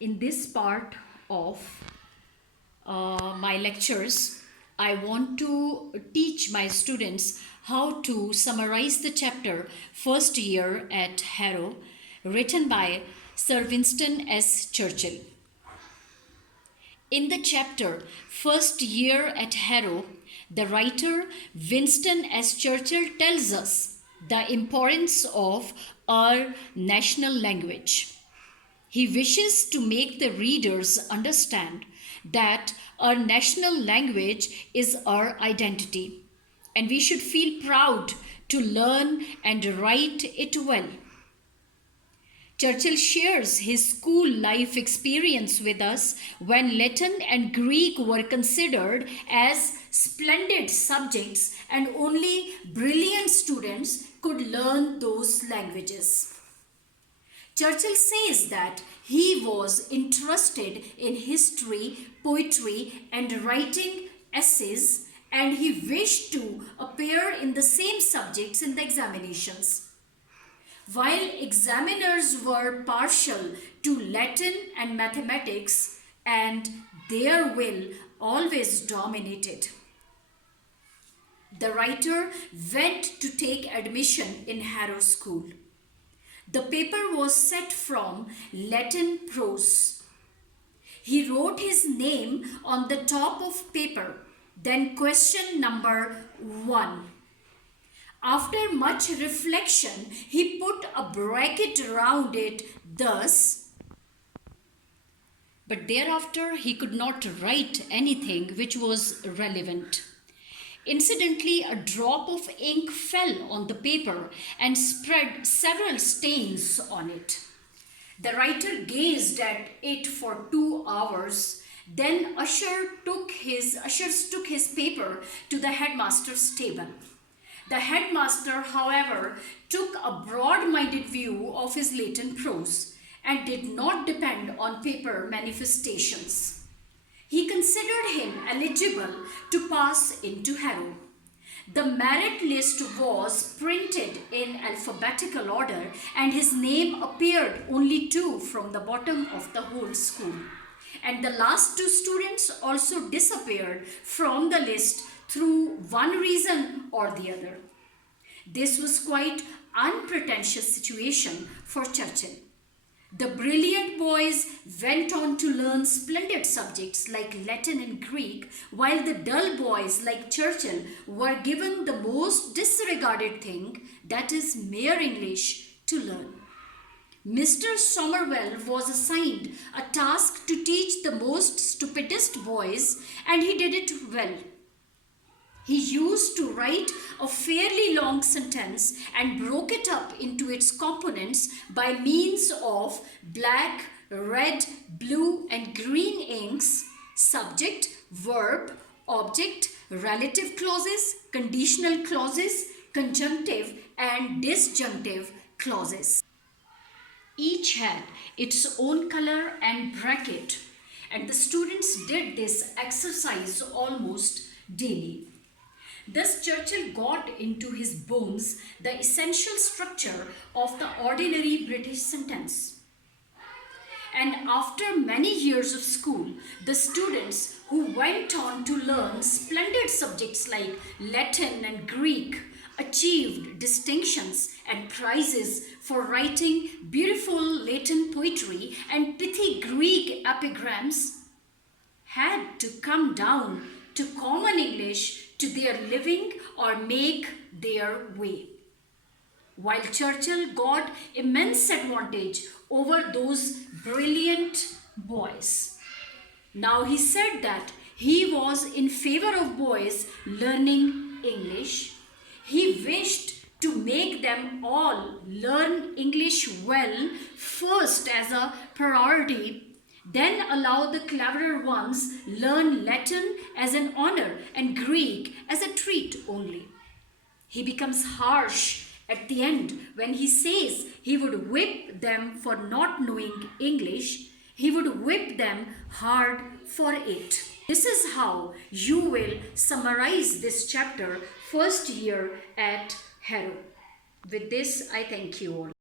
In this part of my lectures, I want to teach my students how to summarize the chapter First Year at Harrow, written by Sir Winston S. Churchill. In the chapter First Year at Harrow, the writer Winston S. Churchill tells us the importance of our national language. He wishes to make the readers understand that our national language is our identity, and we should feel proud to learn and write it well. Churchill shares his school life experience with us when Latin and Greek were considered as splendid subjects and only brilliant students could learn those languages. Churchill says that he was interested in history, poetry, and writing essays, and he wished to appear in the same subjects in the examinations. While examiners were partial to Latin and mathematics, and their will always dominated. The writer went to take admission in Harrow School. The paper was set from Latin prose. He wrote his name on the top of paper, then question number 1. After much reflection, he put a bracket around it thus, but thereafter he could not write anything which was relevant. Incidentally, a drop of ink fell on the paper and spread several stains on it. The writer gazed at it for 2 hours. Then ushers took his paper to the headmaster's table. The headmaster, however, took a broad-minded view of his Latin prose and did not depend on paper manifestations. He considered him eligible to pass into Harrow. The merit list was printed in alphabetical order, and his name appeared only 2 from the bottom of the whole school. And the last 2 students also disappeared from the list through one reason or the other. This was quite unpretentious situation for Churchill. The brilliant boys went on to learn splendid subjects like Latin and Greek, while the dull boys like Churchill were given the most disregarded thing, that is mere English, to learn. Mr. Somervell was assigned a task to teach the most stupidest boys, and he did it well. He used to write a fairly long sentence and broke it up into its components by means of black, red, blue, and green inks, subject, verb, object, relative clauses, conditional clauses, conjunctive, and disjunctive clauses. Each had its own color and bracket, and the students did this exercise almost daily. Thus, Churchill got into his bones the essential structure of the ordinary British sentence. And after many years of school, the students who went on to learn splendid subjects like Latin and Greek achieved distinctions and prizes for writing beautiful Latin poetry and pithy Greek epigrams, had to come down to common English to their living or make their way. While Churchill got immense advantage over those brilliant boys. Now he said that he was in favor of boys learning English. He wished to make them all learn English well first as a priority, then allow the cleverer ones learn Latin as an honor and Greek as a treat only. He becomes harsh at the end when he says he would whip them for not knowing English. He would whip them hard for it. This is how you will summarize this chapter, First Year at Harrow. With this, I thank you all.